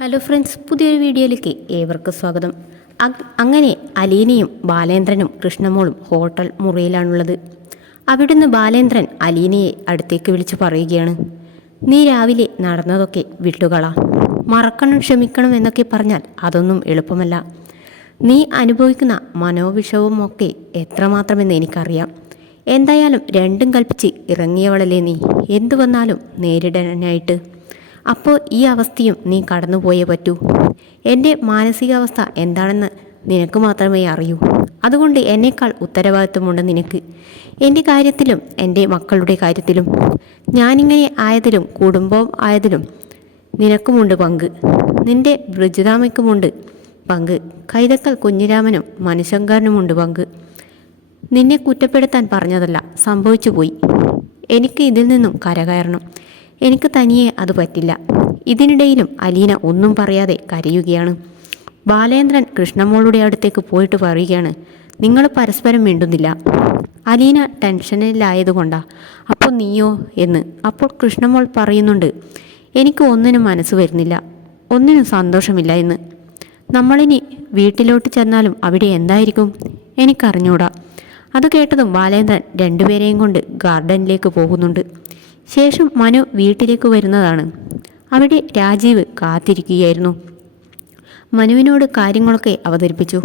Hello friends, പുതിയൊരു വീഡിയോയിലേക്ക് ഏവർക്കും സ്വാഗതം. അങ്ങനെ അലീനയും ബാലേന്ദ്രനും കൃഷ്ണമോളും ഹോട്ടൽ മുറിയിലാണുള്ളത്. അവിടുന്ന് ബാലേന്ദ്രൻ അലീനയെ അടുത്തേക്ക് വിളിച്ച് പറയുകയാണ്, നീ രാവിലെ നടന്നതൊക്കെ വിട്ടുകളാ. മറക്കണം, ക്ഷമിക്കണം എന്നൊക്കെ പറഞ്ഞാൽ അതൊന്നും എളുപ്പമല്ല. നീ അനുഭവിക്കുന്ന മനോവിഷവുമൊക്കെ എത്രമാത്രമെന്ന് എനിക്കറിയാം. എന്തായാലും രണ്ടും കൽപ്പിച്ച് ഇറങ്ങിയവളല്ലേ നീ, എന്തു വന്നാലും നേരിടാനായിട്ട്. അപ്പോൾ ഈ അവസ്ഥയും നീ കടന്നുപോയേ പറ്റൂ. എൻ്റെ മാനസികാവസ്ഥ എന്താണെന്ന് നിനക്ക് മാത്രമേ അറിയൂ. അതുകൊണ്ട് എന്നേക്കാൾ ഉത്തരവാദിത്വമുണ്ട് നിനക്ക്, എൻ്റെ കാര്യത്തിലും എൻ്റെ മക്കളുടെ കാര്യത്തിലും. ഞാനിങ്ങനെ ആയതിലും കുടുംബം ആയതിലും നിനക്കുമുണ്ട് പങ്ക്, നിൻ്റെ ബ്രിജിതാമയ്ക്കുമുണ്ട് പങ്ക്, കൈതക്കൽ കുഞ്ഞിരാമനും മനുശങ്കരനുമുണ്ട് പങ്ക്. നിന്നെ കുറ്റപ്പെടുത്താൻ പറഞ്ഞതല്ല, സംഭവിച്ചു പോയി. എനിക്ക് ഇതിൽ നിന്നും കരകയറണം. എനിക്ക് തനിയെ അത് പറ്റില്ല. ഇതിനിടയിലും അലീന ഒന്നും പറയാതെ കരയുകയാണ്. ബാലേന്ദ്രൻ കൃഷ്ണമോളുടെ അടുത്തേക്ക് പോയിട്ട് പറയുകയാണ്, നിങ്ങൾ പരസ്പരം മിണ്ടുന്നില്ല. അലീന ടെൻഷനിലായതുകൊണ്ടാ. അപ്പോൾ നീയോ എന്ന്. അപ്പോൾ കൃഷ്ണമോൾ പറയുന്നുണ്ട്, എനിക്ക് ഒന്നിനും മനസ്സ് വരുന്നില്ല, ഒന്നിനും സന്തോഷമില്ല എന്ന്. നമ്മളിനി വീട്ടിലോട്ട് ചെന്നാലും അവിടെ എന്തായിരിക്കും എനിക്കറിഞ്ഞൂടാ. അത് കേട്ടതും ബാലേന്ദ്രൻ രണ്ടുപേരെയും കൊണ്ട് ഗാർഡനിലേക്ക് പോകുന്നുണ്ട്. ശേഷം മനു വീട്ടിലേക്ക് വരുന്നതാണ്. അവിടെ രാജീവ് കാത്തിരിക്കുകയായിരുന്നു. മനുവിനോട് കാര്യങ്ങളൊക്കെ അവതരിപ്പിച്ചു.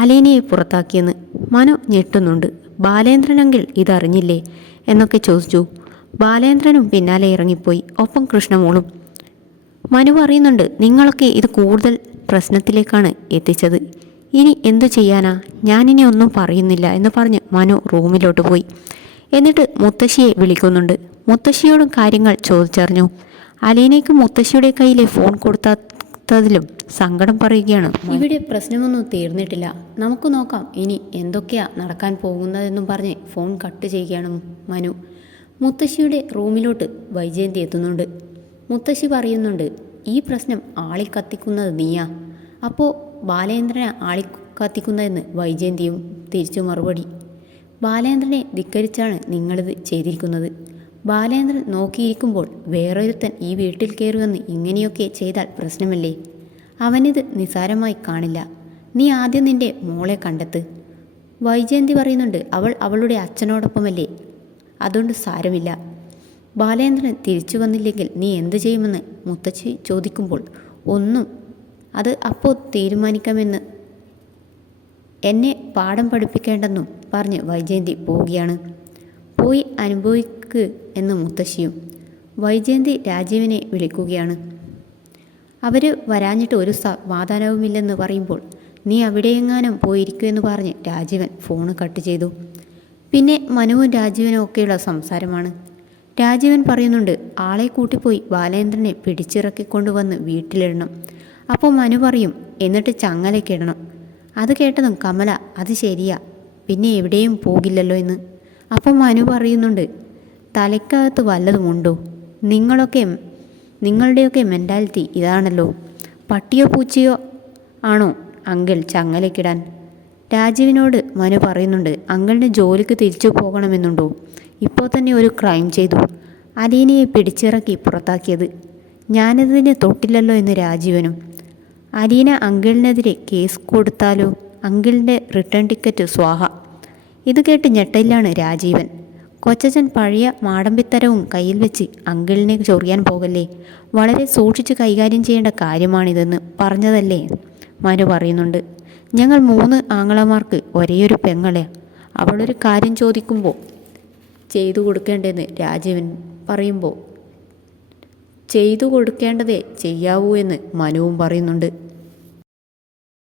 അലീനയെ പുറത്താക്കിയെന്ന്. മനു ഞെട്ടുന്നുണ്ട്. ബാലേന്ദ്രനെങ്കിൽ ഇതറിഞ്ഞില്ലേ എന്നൊക്കെ ചോദിച്ചു. ബാലേന്ദ്രനും പിന്നാലെ ഇറങ്ങിപ്പോയി, ഒപ്പം കൃഷ്ണമോളും. മനു പറയുന്നുണ്ട്, നിങ്ങളൊക്കെ ഇത് കൂടുതൽ പ്രശ്നത്തിലേക്കാണ് എത്തിച്ചത്. ഇനി എന്തു ചെയ്യാനാ, ഞാനിനി ഒന്നും പറയുന്നില്ല എന്ന് പറഞ്ഞ് മനു റൂമിലോട്ട് പോയി. എന്നിട്ട് മുത്തശ്ശിയെ വിളിക്കുന്നുണ്ട്. മുത്തശ്ശിയോടും കാര്യങ്ങൾ ചോദിച്ചറിഞ്ഞു. അലീനയ്ക്ക് മുത്തശ്ശിയുടെ കയ്യിലെ ഫോൺ കൊടുത്തതിലും സങ്കടം പറയുകയാണ്. ഇവിടെ പ്രശ്നമൊന്നും തീർന്നിട്ടില്ല, നമുക്ക് നോക്കാം ഇനി എന്തൊക്കെയാ നടക്കാൻ പോകുന്നതെന്നും പറഞ്ഞ് ഫോൺ കട്ട് ചെയ്യുകയാണ് മനു. മുത്തശ്ശിയുടെ റൂമിലോട്ട് വൈജയന്തി എത്തുന്നുണ്ട്. മുത്തശ്ശി പറയുന്നുണ്ട്, ഈ പ്രശ്നം ആളി കത്തിക്കുന്നത് നീയാ. അപ്പോൾ ബാലേന്ദ്രനെ ആളി കത്തിക്കുന്നതെന്ന് വൈജയന്തിയും തിരിച്ചു മറുപടി. ബാലേന്ദ്രനെ ധിക്കരിച്ചാണ് നിങ്ങളിത് ചെയ്തിരിക്കുന്നത്. ബാലേന്ദ്രൻ നോക്കിയിരിക്കുമ്പോൾ വേറൊരുത്തൻ ഈ വീട്ടിൽ കയറുമെന്ന് ഇങ്ങനെയൊക്കെ ചെയ്താൽ പ്രശ്നമല്ലേ? അവനിത് നിസാരമായി കാണില്ല. നീ ആദ്യം നിന്റെ മോളെ കണ്ടെത്ത്. വൈജയന്തി പറയുന്നുണ്ട്, അവൾ അവളുടെ അച്ഛനോടൊപ്പമല്ലേ, അതുകൊണ്ട് സാരമില്ല. ബാലേന്ദ്രൻ തിരിച്ചു വന്നില്ലെങ്കിൽ നീ എന്തു ചെയ്യുമെന്ന് മുത്തച്ഛി ചോദിക്കുമ്പോൾ ഒന്നും, അത് അപ്പോൾ തീരുമാനിക്കാമെന്ന് എന്നെ പാഠം പഠിപ്പിക്കേണ്ടെന്നും പറഞ്ഞ് വൈജയന്തി പോവുകയാണ്. പോയി അനുഭവിക്ക് എന്ന് മുത്തശ്ശിയും. വൈജയന്തി രാജീവിനെ വിളിക്കുകയാണ്. അവർ വരാഞ്ഞിട്ട് ഒരു സമാധാനവുമില്ലെന്ന് പറയുമ്പോൾ നീ അവിടെയെങ്ങാനും പോയിരിക്കുമെന്ന് പറഞ്ഞ് രാജീവൻ ഫോണ് കട്ട് ചെയ്തു. പിന്നെ മനുവും രാജീവനും ഒക്കെയുള്ള സംസാരമാണ്. രാജീവൻ പറയുന്നുണ്ട്, ആളെ കൂട്ടിപ്പോയി ബാലേന്ദ്രനെ പിടിച്ചിറക്കിക്കൊണ്ടുവന്ന് വീട്ടിലിടണം. അപ്പോൾ മനു പറയും, എന്നിട്ട് ചങ്ങലയ്ക്കിടണം. അത് കേട്ടതും കമല, അത് ശരിയാ, പിന്നെ എവിടെയും പോകില്ലല്ലോ എന്ന്. അപ്പം മനു പറയുന്നുണ്ട്, തലയ്ക്കകത്ത് വല്ലതുമുണ്ടോ? നിങ്ങളുടെയൊക്കെ മെൻറ്റാലിറ്റി ഇതാണല്ലോ. പട്ടിയോ പൂച്ചയോ ആണോ അങ്കിൾ ചങ്ങലയ്ക്കിടാൻ? രാജീവിനോട് മനു പറയുന്നുണ്ട്, അങ്കിളിന് ജോലിക്ക് തിരിച്ചു പോകണമെന്നുണ്ടോ? ഇപ്പോൾ തന്നെ ഒരു ക്രൈം ചെയ്തു, അലീനയെ പിടിച്ചിറക്കി പുറത്താക്കിയത്. ഞാനതിന് തൊട്ടില്ലല്ലോ എന്ന് രാജീവനും. അലീന അങ്കിളിനെതിരെ കേസ് കൊടുത്താലോ? അങ്കിളിൻ്റെ റിട്ടേൺ ടിക്കറ്റ് സ്വാഹ. ഇത് കേട്ട് ഞെട്ടലിലാണ് രാജീവൻ. കൊച്ചച്ഛൻ പഴയ മാടമ്പിത്തരവും കയ്യിൽ വെച്ച് അങ്കിളിനെ ചൊറിയാൻ പോകല്ലേ, വളരെ സൂക്ഷിച്ച് കൈകാര്യം ചെയ്യേണ്ട കാര്യമാണിതെന്ന് പറഞ്ഞതല്ലേ മനു പറയുന്നുണ്ട്. ഞങ്ങൾ 3 ആങ്ങളമാർക്ക് ഒരേയൊരു പെങ്ങളെ, അവളൊരു കാര്യം ചോദിക്കുമ്പോൾ ചെയ്തു കൊടുക്കേണ്ടതെന്ന് രാജീവൻ പറയുമ്പോൾ ചെയ്തു കൊടുക്കേണ്ടതേ ചെയ്യാവൂ എന്ന് മനുവും പറയുന്നുണ്ട്.